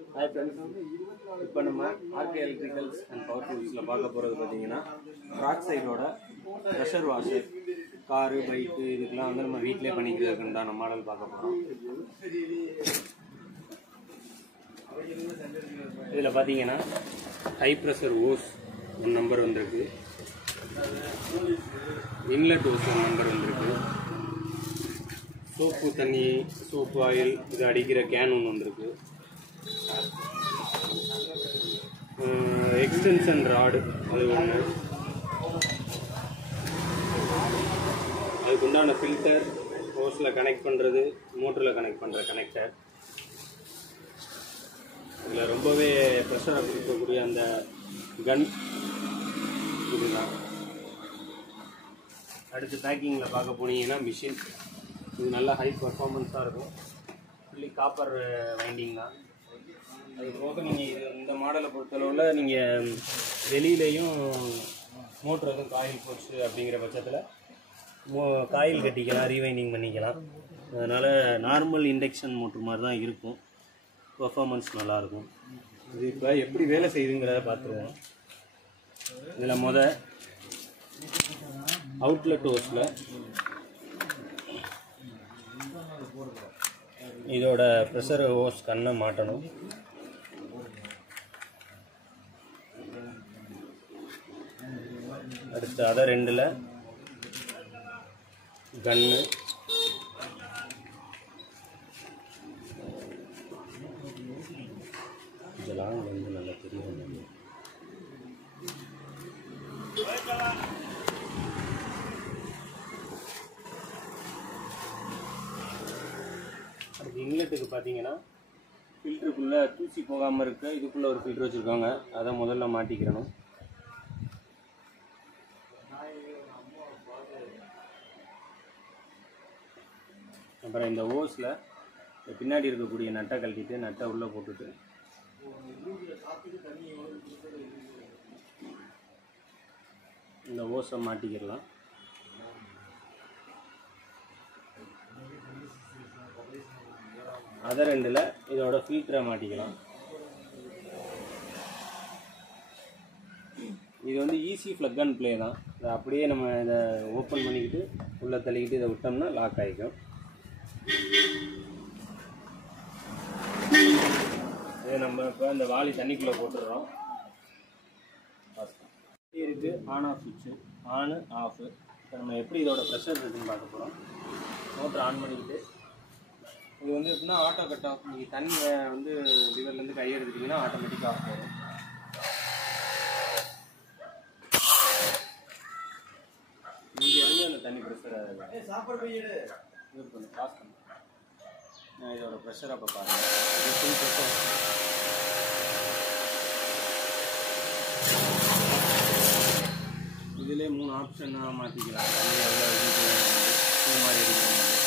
Hi friends, இப்போ நம்ம RK Electricals and Power Tools பார்க்க போகிறது பார்த்தீங்கன்னா ராக் சைடோட ப்ரெஷர் வாஷர் காரு பைக்கு இதுக்கெல்லாம் வந்து நம்ம வீட்டிலே பண்ணிக்கிறதுக்கு தான் மாடல் பார்க்க போகிறோம். இதில் பார்த்தீங்கன்னா ஹை ப்ரெஷர் ஓஸ் 1 நம்பர் வந்திருக்கு, இன்லெட் ஓஸ் 1 நம்பர் வந்திருக்கு, சோப்பு தண்ணி சோப்பு ஆயில் இது அடிக்கிற கேன் ஒன்று வந்திருக்கு, எக்ஸ்டென்ஷன் ராடு அது ஒன்று, அதுக்குண்டான ஃபில்டர், ஹோஸில் கனெக்ட் பண்ணுறது, மோட்டரில் கனெக்ட் பண்ணுற கனெக்டர், இதில் ரொம்பவே ப்ரெஷராக கொடுக்கக்கூடிய அந்த கன் இதுதான். அடுத்து பேக்கிங்கில் பார்க்க போனீங்கன்னா மிஷின், இது நல்லா ஹை பர்ஃபார்மன்ஸாக இருக்கும், ஃபுல்லி காப்பர் வைண்டிங் தான். அது போக நீங்கள் இது இந்த மாடலை பொறுத்தளவில் நீங்கள் வெளியிலையும் மோட்ரு எதுவும் காயில் போச்சு அப்படிங்கிற பட்சத்தில் காயில் கட்டிக்கலாம், ரீவைண்டிங் பண்ணிக்கலாம். அதனால் நார்மல் இண்டக்ஷன் மோட்ரு மாதிரி தான் இருக்கும், பர்ஃபார்மன்ஸ் நல்லாயிருக்கும். இது இப்போ எப்படி வேலை செய்யுதுங்கிறத பார்த்துருவோம். இதில் அவுட்லெட் ஹோஸில் இதோட ப்ரெஷர் ஹோஸ் கண்ணை மாட்டணும். அடுத்து அதை 2ல் கன்னு, இதெல்லாம் வந்து நல்லா தெரியும். அடுத்து இன்லெட்டுக்கு பார்த்தீங்கன்னா ஃபில்டருக்குள்ளே தூசி போகாமல் இருக்க இதுக்குள்ளே ஒரு ஃபில்ட்ரு வச்சுருக்காங்க, அதை முதல்ல மாட்டிக்கிறணும். அப்புறம் இந்த ஓஸில் பின்னாடி இருக்கக்கூடிய நட்டை கழட்டிட்டு நட்டை உள்ளே போட்டுட்டு இந்த ஓஸை மாட்டிக்கிடலாம். அதை 2ல் இதோட ஃபில்டரை மாட்டிக்கலாம். இது வந்து ஈஸி ப்ளக் அண்ட் ப்ளே தான். இதை அப்படியே நம்ம இதை ஓப்பன் பண்ணிக்கிட்டு உள்ளே தள்ளிக்கிட்டு இதை விட்டோம்னா லாக் ஆகிக்கும். இது நம்ம இப்போ இந்த வாளி தண்ணிக்குள்ளே போட்டுடுறோம். இருக்குது ஆன் ஆஃப் சுவிட்சு, ஆனு ஆஃபு. இப்போ நம்ம எப்படி இதோட ப்ரெஷர் இருக்குதுன்னு பார்க்க போகிறோம். மோட்டர் ஆன் பண்ணிக்கிட்டு இது வந்து எப்படின்னா ஆட்டோ கட் ஆஃப். நீங்கள் தண்ணியை வந்து லிவர்லேருந்து கை எடுத்துட்டிங்கன்னா ஆட்டோமேட்டிக்காக ஆஃப் ஆகும். இங்கே இருந்து அந்த தண்ணி ப்ரெஷரை யூஸ் பண்ணி பாஸ் பண்ணி நான் இதோட ப்ரெஷரை அப்போ பாருங்கள். இது ஃபுல் ப்ரெஷர். இதிலே 3 ஆப்ஷனாக மாற்றிக்கலாம். தண்ணி எவ்வளோ இது மாதிரி எடுக்கணும்.